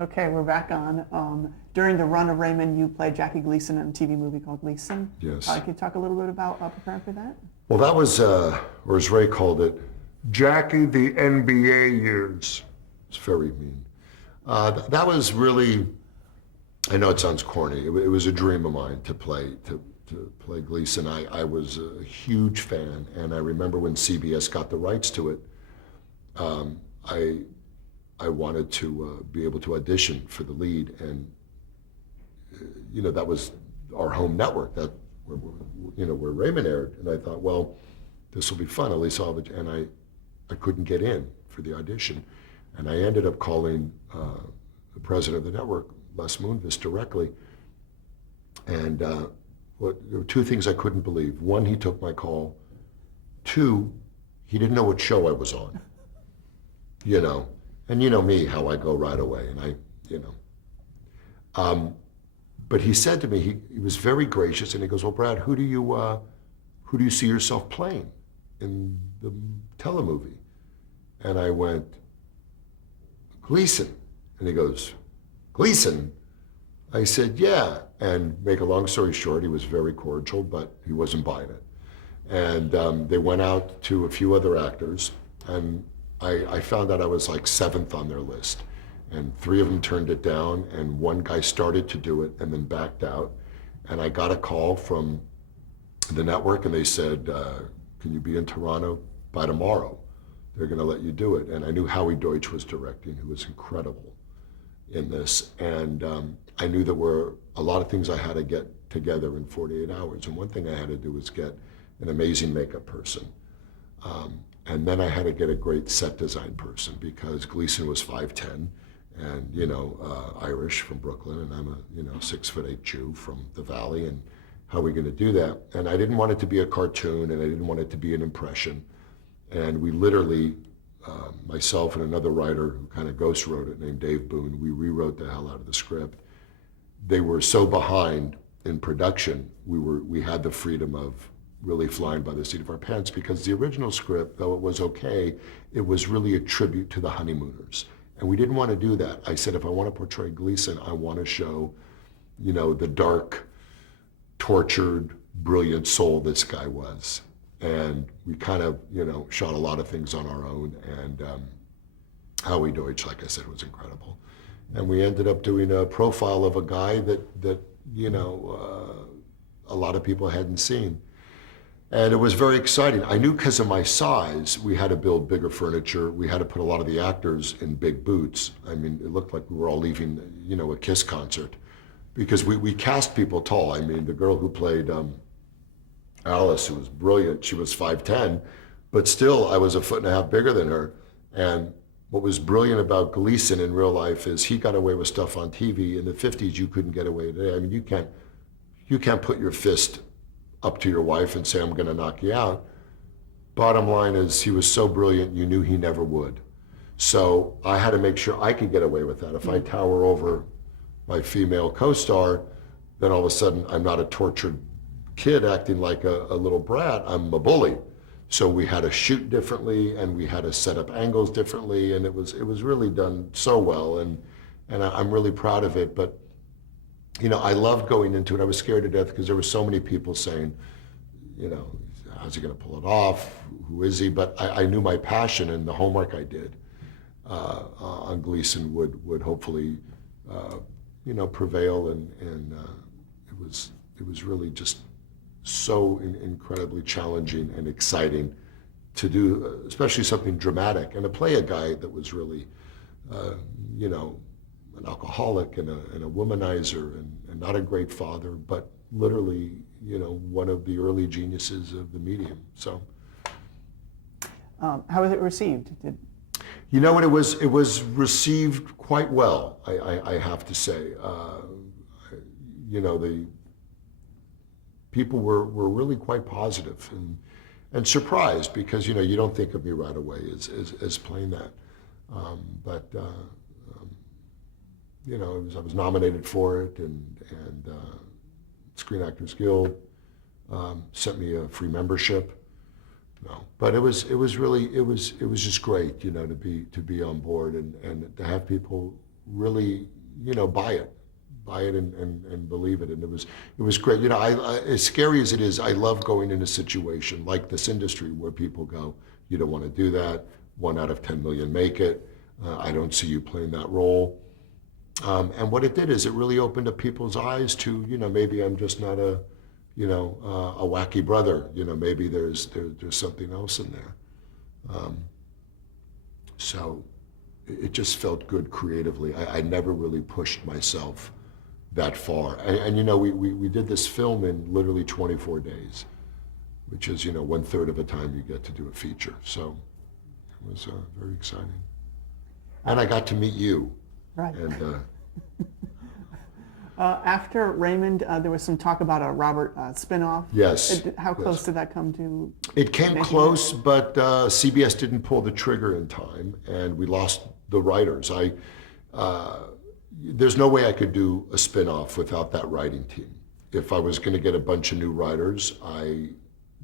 Okay, we're back on. During the run of Raymond, you played Jackie Gleason in a TV movie called Gleason. Yes. Can you talk a little bit about preparing for that? Well, that was, or as Ray called it, Jackie the NBA years. It's very mean. That was really, I know it sounds corny, it was a dream of mine to play Gleason. I was a huge fan, and I remember when CBS got the rights to it, I wanted to be able to audition for the lead, and that was our home network, that where Raymond aired, and I thought, well, this will be fun. At least I'll have it. And I couldn't get in for the audition, and I ended up calling the president of the network, Les Moonves, directly, and there were two things I couldn't believe. One, he took my call. Two, he didn't know what show I was on. And you know me, how I go right away, and but he said to me, he was very gracious, and he goes, well, Brad, who do you see yourself playing in the telemovie? And I went, Gleason. And he goes, Gleason? I said, yeah. And make a long story short, he was very cordial, but he wasn't buying it. And they went out to a few other actors, and I found out I was like 7th on their list. And 3 of them turned it down, and one guy started to do it and then backed out. And I got a call from the network, and they said, can you be in Toronto by tomorrow? They're gonna let you do it. And I knew Howie Deutsch was directing, who was incredible in this. And I knew there were a lot of things I had to get together in 48 hours. And one thing I had to do was get an amazing makeup person. And then I had to get a great set design person, because Gleason was 5'10", and Irish from Brooklyn, and I'm a 6'8" Jew from the Valley, and how are we going to do that? And I didn't want it to be a cartoon, and I didn't want it to be an impression. And we literally, myself and another writer who kind of ghost wrote it named Dave Boone, we rewrote the hell out of the script. They were so behind in production, we had the freedom of really flying by the seat of our pants, because the original script, though it was okay, it was really a tribute to the Honeymooners. And we didn't want to do that. I said, if I want to portray Gleason, I want to show, the dark, tortured, brilliant soul this guy was. And we kind of, shot a lot of things on our own. And Howie Deutsch, like I said, was incredible. And we ended up doing a profile of a guy that a lot of people hadn't seen. And it was very exciting. I knew because of my size, we had to build bigger furniture. We had to put a lot of the actors in big boots. I mean, it looked like we were all leaving, a Kiss concert, because we cast people tall. I mean, the girl who played Alice, who was brilliant, she was 5'10", but still I was 1.5 feet bigger than her. And what was brilliant about Gleason in real life is he got away with stuff on TV. In the 50s, you couldn't get away today. I mean, you can't put your fist up to your wife and say, I'm gonna knock you out. Bottom line is, he was so brilliant, you knew he never would. So I had to make sure I could get away with that. If I tower over my female co-star, then all of a sudden I'm not a tortured kid acting like a little brat, I'm a bully. So we had to shoot differently, and we had to set up angles differently, and it was really done so well, and I'm really proud of it. But I loved going into it. I was scared to death because there were so many people saying, how's he going to pull it off? Who is he? But I knew my passion, and the homework I did on Gleason would hopefully, prevail. And it was really just so incredibly challenging and exciting to do, especially something dramatic, and to play a guy that was really, an alcoholic and a womanizer and not a great father, but literally, one of the early geniuses of the medium. So, how was it received? You know what, it was received quite well, I have to say. The people were really quite positive and surprised, because you don't think of me right away as playing that, I was nominated for it, and Screen Actors Guild sent me a free membership. No, but it was just great, to be on board, and to have people really, buy it. Buy it and believe it. And it was great. As scary as it is, I love going in a situation like this industry where people go, you don't want to do that. 1 out of 10 million make it. I don't see you playing that role. And what it did is it really opened up people's eyes to, maybe I'm just not a wacky brother. Maybe there's something else in there. So it just felt good creatively. I never really pushed myself that far. And we did this film in literally 24 days, which is, 1/3 of the time you get to do a feature. So it was very exciting. And I got to meet you. Right. And after Raymond, there was some talk about a Robert spinoff. yes. How close yes. did that come to? It came close, but CBS didn't pull the trigger in time, and we lost the writers. There's no way I could do a spinoff without that writing team. If I was going to get a bunch of new writers, I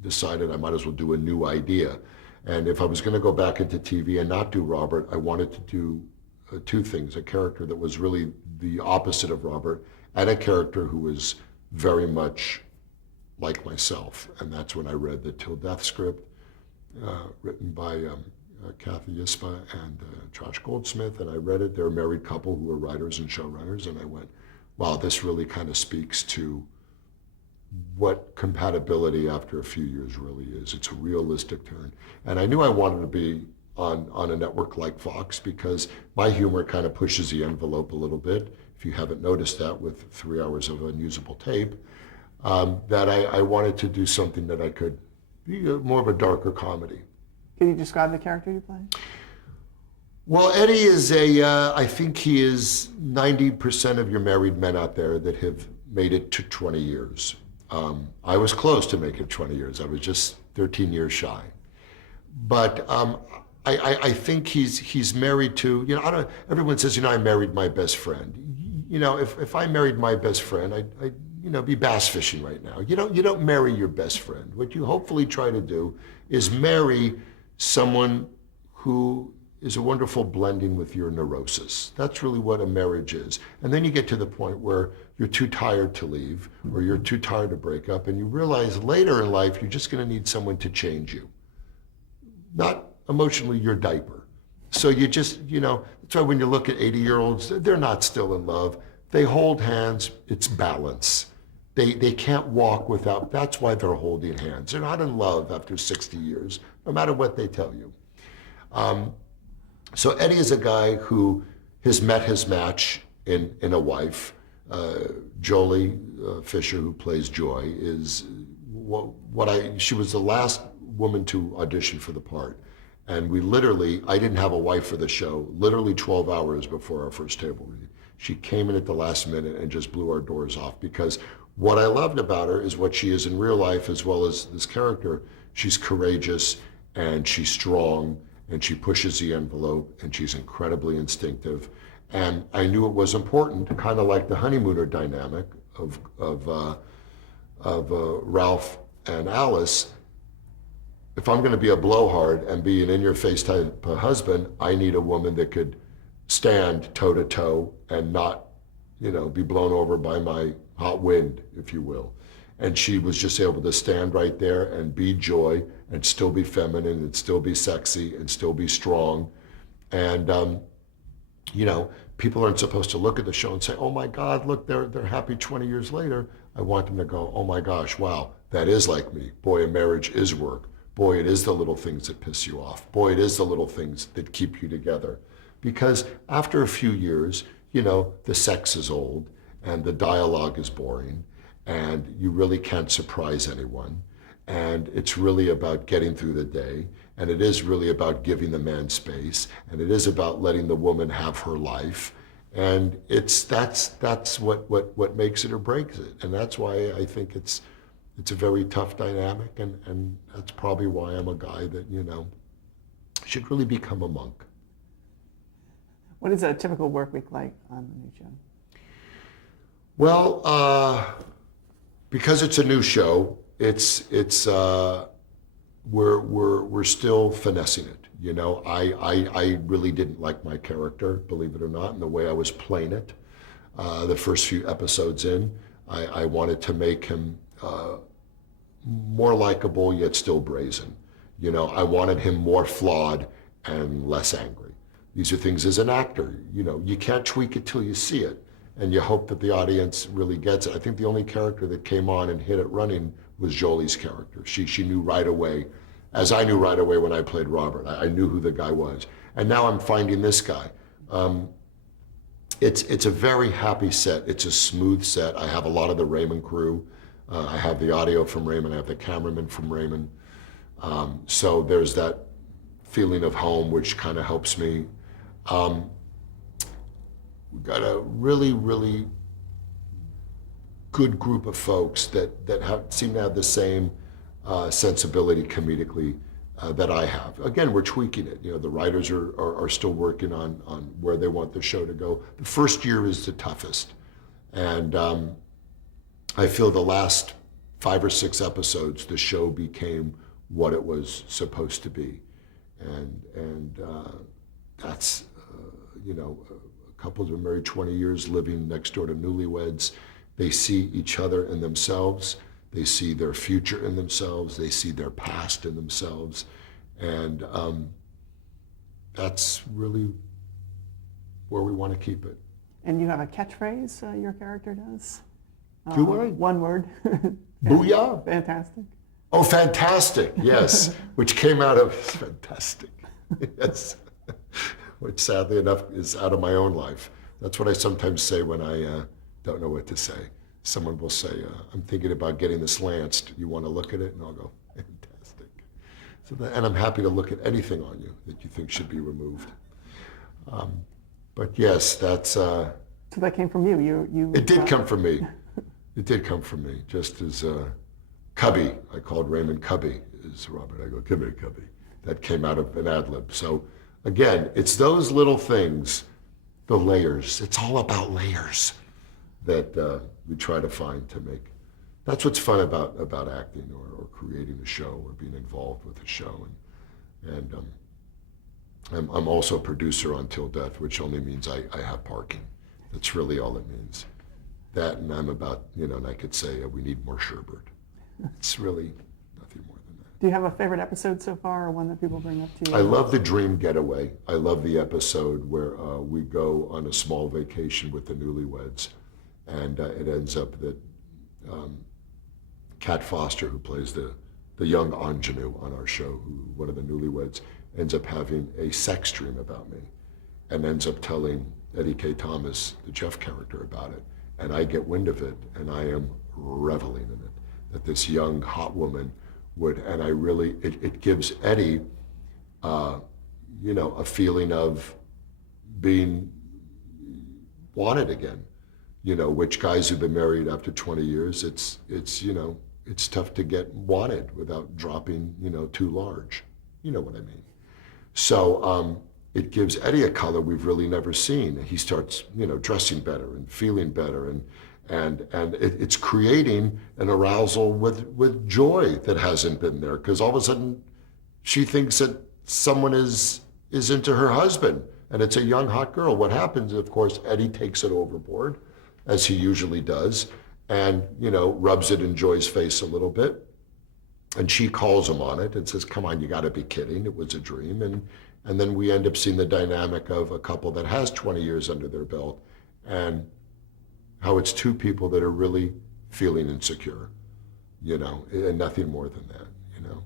decided I might as well do a new idea. And if I was going to go back into TV and not do Robert, I wanted to do two things: a character that was really the opposite of Robert, and a character who was very much like myself. And that's when I read the Till Death script, written by Kathy Yispa and Josh Goldsmith, and I read it. They're a married couple who were writers and showrunners, and I went, wow, this really kind of speaks to what compatibility after a few years really is. It's a realistic turn. And I knew I wanted to be on a network like Fox because my humor kind of pushes the envelope a little bit, if you haven't noticed that with 3 hours of unusable tape, that I wanted to do something that I could be more of a darker comedy. Can you describe the character you play? Well, Eddie is I think he is 90% of your married men out there that have made it to 20 years. I was close to making 20 years. I was just 13 years shy. But I think he's married to, everyone says, I married my best friend. If I married my best friend, I'd be bass fishing right now. You don't marry your best friend. What you hopefully try to do is marry someone who is a wonderful blending with your neurosis. That's really what a marriage is. And then you get to the point where you're too tired to leave, or you're too tired to break up, and you realize later in life you're just going to need someone to change you. Not emotionally your diaper. So you just, that's why when you look at 80-year-olds, they're not still in love. They hold hands, it's balance. They can't walk without, that's why they're holding hands. They're not in love after 60 years, no matter what they tell you. So Eddie is a guy who has met his match in a wife. Jolie Fisher, who plays Joy, is she was the last woman to audition for the part. And I didn't have a wife for the show, literally 12 hours before our first table read. She came in at the last minute and just blew our doors off, because what I loved about her is what she is in real life as well as this character. She's courageous and she's strong and she pushes the envelope and she's incredibly instinctive. And I knew it was important, kind of like the honeymooner dynamic of Ralph and Alice. If I'm going to be a blowhard and be an in-your-face type of husband, I need a woman that could stand toe-to-toe and not, be blown over by my hot wind, if you will. And she was just able to stand right there and be Joy and still be feminine and still be sexy and still be strong. And, people aren't supposed to look at the show and say, oh my God, look, they're happy 20 years later. I want them to go, oh my gosh, wow, that is like me. Boy, a marriage is work. Boy, it is the little things that piss you off. Boy, it is the little things that keep you together. Because after a few years, the sex is old and the dialogue is boring and you really can't surprise anyone. And it's really about getting through the day. And it is really about giving the man space. And it is about letting the woman have her life. And that's what makes it or breaks it. And that's why I think it's a very tough dynamic. And that's probably why I'm a guy that, should really become a monk. What is a typical work week like on the new show? Well, because it's a new show, it's we're still finessing it. You know, I really didn't like my character, believe it or not, and the way I was playing it. The first few episodes in, I wanted to make him more likable yet still brazen. You know, I wanted him more flawed and less angry. These are things as an actor, you know, you can't tweak it till you see it, and you hope that the audience really gets it. I think the only character that came on and hit it running was Jolie's character. She knew right away, as I knew right away when I played Robert. I knew who the guy was. And now I'm finding this guy. It's a very happy set. It's a smooth set. I have a lot of the Raymond crew. I have the audio from Raymond. I have the cameraman from Raymond. So there's that feeling of home, which kind of helps me. We've got a really, really good group of folks that seem to have the same sensibility comedically that I have. Again, we're tweaking it. You know, the writers are still working on where they want the show to go. The first year is the toughest. And I feel the last 5 or 6 episodes, the show became what it was supposed to be. And that's, you know, couples have been married 20 years, living next door to newlyweds. They see each other in themselves. They see their future in themselves. They see their past in themselves. And that's really where we want to keep it. And you have a catchphrase your character does? Do I? One word. Booyah? Fantastic. Oh, fantastic, yes. Which came out of fantastic. Yes. Which sadly enough is out of my own life. That's what I sometimes say when I don't know what to say. Someone will say, I'm thinking about getting this lanced. You want to look at it? And I'll go, fantastic. And I'm happy to look at anything on you that you think should be removed. But yes, that's... So that came from you? It did come from me. It did come from me, just as Cubby. I called Raymond Cubby, is Robert. I go, come here, Cubby. That came out of an ad lib. So again, it's those little things, the layers. It's all about layers that we try to find to make. That's what's fun about acting or creating a show or being involved with a show. And I'm also a producer on Till Death, which only means I have parking. That's really all it means. That, and I'm about, you know, and I could say we need more sherbet. It's really nothing more than that. Do you have a favorite episode so far, or one that people bring up to you? I love the dream getaway. I love the episode where we go on a small vacation with the newlyweds, and it ends up that Kat Foster, who plays the young ingenue on our show, one of the newlyweds, ends up having a sex dream about me, and ends up telling Eddie K. Thomas, the Jeff character, about it. And I get wind of it, and I am reveling in it, that this young, hot woman would, and I really, it gives Eddie, you know, a feeling of being wanted again. You know, which guys who've been married after 20 years, it's you know, it's tough to get wanted without dropping, you know, too large. You know what I mean? So it gives Eddie a color we've really never seen. He starts, you know, dressing better and feeling better, and it's creating an arousal with joy that hasn't been there, because all of a sudden she thinks that someone is into her husband, and it's a young hot girl. What happens, of course, Eddie takes it overboard, as he usually does, and, you know, rubs it in Joy's face a little bit, and she calls him on it and says, come on, you got to be kidding, it was a dream. And then we end up seeing the dynamic of a couple that has 20 years under their belt, and how it's two people that are really feeling insecure, you know, and nothing more than that, you know.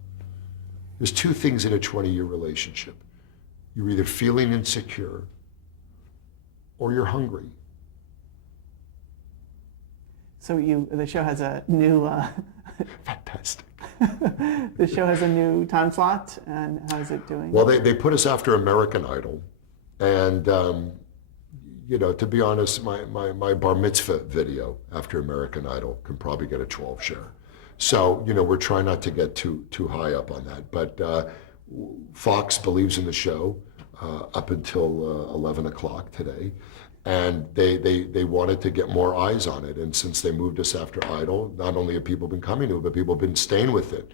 There's two things in a 20-year relationship. You're either feeling insecure or you're hungry. So the show has a new... Fantastic. The show has a new time slot, and how's it doing? Well, they put us after American Idol, and you know, to be honest, my bar mitzvah video after American Idol can probably get a 12 share. So, you know, we're trying not to get too high up on that, but Fox believes in the show up until 11 o'clock today, and they wanted to get more eyes on it. And since they moved us after Idol, not only have people been coming to it, but people have been staying with it.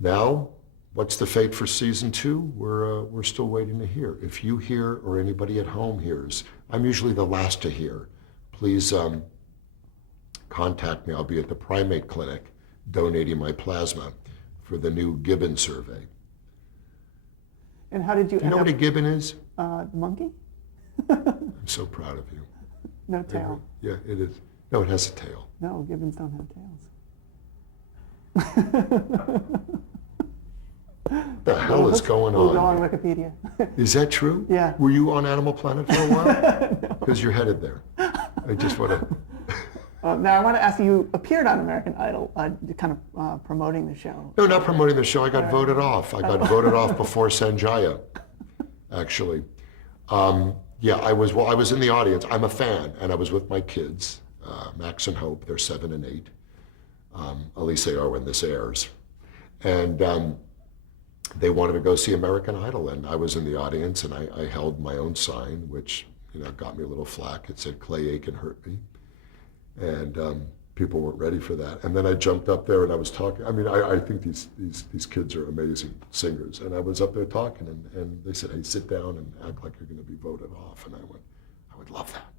Now, what's the fate for season 2? We're still waiting to hear. If you hear or anybody at home hears, I'm usually the last to hear. Please contact me. I'll be at the primate clinic donating my plasma for the new gibbon survey. And how did you You end know up? what a gibbon is? Monkey? I'm so proud of you. No tail. Yeah, it is. No, it has a tail. No, gibbons don't have tails. The hell is going We'll go on? on Wikipedia. Is that true? Yeah. Were you on Animal Planet for a while? Because you're headed there. I just want to. Now I want to ask you appeared on American Idol, kind of promoting the show. No, not promoting the show. I got voted off. I got voted off before Sanjaya, actually. Yeah, I was in the audience. I'm a fan, and I was with my kids, Max and Hope. They're 7 and 8. At least they are when this airs. And they wanted to go see American Idol, and I was in the audience, and I held my own sign, which got me a little flack. It said, "Clay Aiken hurt me," and people weren't ready for that. And then I jumped up there and I was talking. I mean, I think these kids are amazing singers, and I was up there talking, and they said, "Hey, sit down and act like you're going to be voted off," and I went, "I would love that."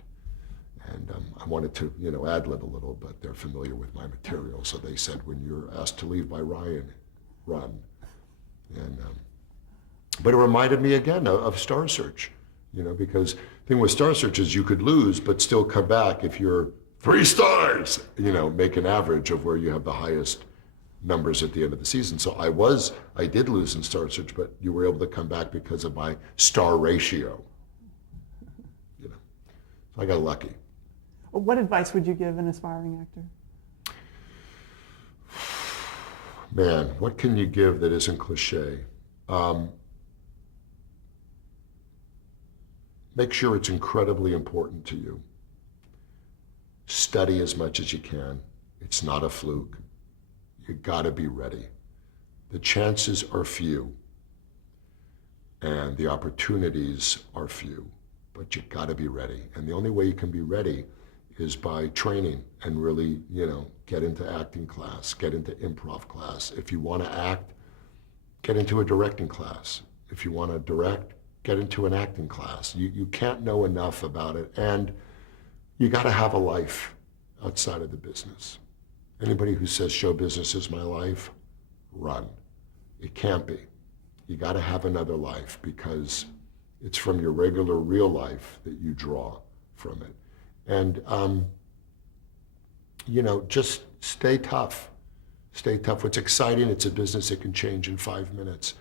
And I wanted to, ad-lib a little, but they're familiar with my material, so they said, "When you're asked to leave by Ryan, run." And but it reminded me again of Star Search, because the thing with Star Search is you could lose but still come back if you're 3 stars, make an average of where you have the highest numbers at the end of the season. So I did lose in Star Search, but you were able to come back because of my star ratio. So I got lucky. What advice would you give an aspiring actor? Man, what can you give that isn't cliche? Make sure it's incredibly important to you. Study as much as you can. It's not a fluke. You gotta be ready. The chances are few, and the opportunities are few, but you gotta be ready. And the only way you can be ready is by training and really, get into acting class, get into improv class. If you want to act, get into a directing class. If you want to direct, get into an acting class. You can't know enough about it, and you got to have a life outside of the business. Anybody who says show business is my life, run. It can't be. You got to have another life, because it's from your regular real life that you draw from it. And, just stay tough. Stay tough. What's exciting, it's a business that can change in 5 minutes.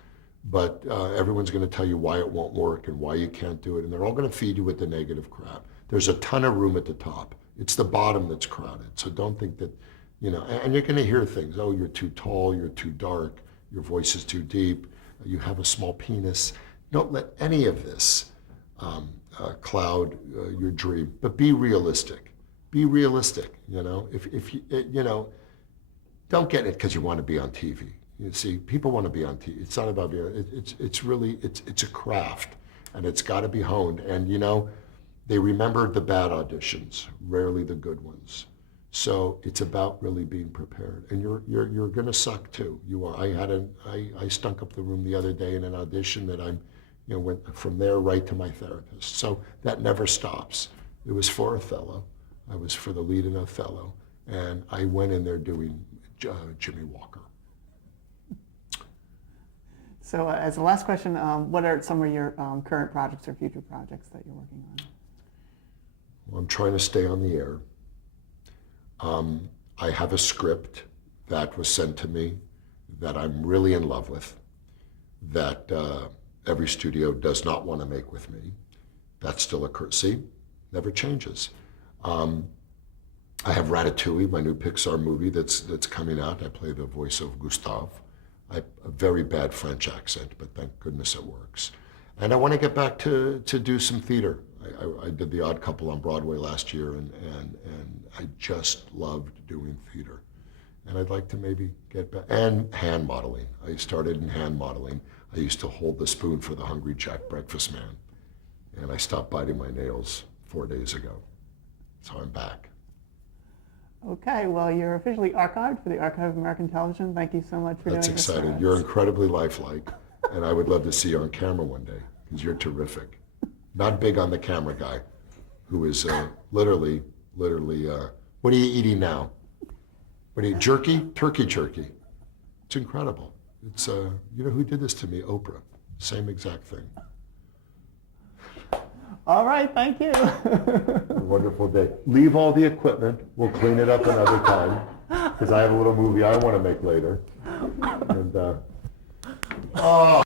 But everyone's going to tell you why it won't work and why you can't do it. And they're all going to feed you with the negative crap. There's a ton of room at the top. It's the bottom that's crowded. So don't think that, and you're going to hear things. Oh, you're too tall, you're too dark, your voice is too deep, you have a small penis. Don't let any of this cloud your dream, but be realistic. Be realistic. If you don't get it because you want to be on TV. You see, people want to be on TV. It's not about being. It's really it's a craft, and it's got to be honed. And they remember the bad auditions, rarely the good ones. So it's about really being prepared. And you're gonna suck too. You are. I stunk up the room the other day in an audition that went from there right to my therapist. So that never stops. It was for Othello. I was for the lead in Othello, and I went in there doing Jimmy Walker. So as the last question, what are some of your current projects or future projects that you're working on? Well, I'm trying to stay on the air. I have a script that was sent to me that I'm really in love with, that every studio does not want to make with me. That's still a courtesy, never changes. I have Ratatouille, my new Pixar movie that's coming out. I play the voice of Gustave. A very bad French accent, but thank goodness it works. And I want to get back to do some theater. I did The Odd Couple on Broadway last year, and I just loved doing theater. And I'd like to maybe get back, and hand modeling. I started in hand modeling. I used to hold the spoon for the Hungry Jack breakfast man, and I stopped biting my nails 4 days ago. So I'm back. Okay, well, you're officially archived for the Archive of American Television. Thank you so much for That's doing this. exciting. You're incredibly lifelike, and I would love to see you on camera one day because you're terrific. Not big on the camera guy, who is literally. What are you eating now? What are you, jerky? Turkey jerky. It's incredible. It's you know who did this to me? Oprah. Same exact thing. All right, thank you. A wonderful day. Leave all the equipment. We'll clean it up another time because I have a little movie I want to make later. And oh.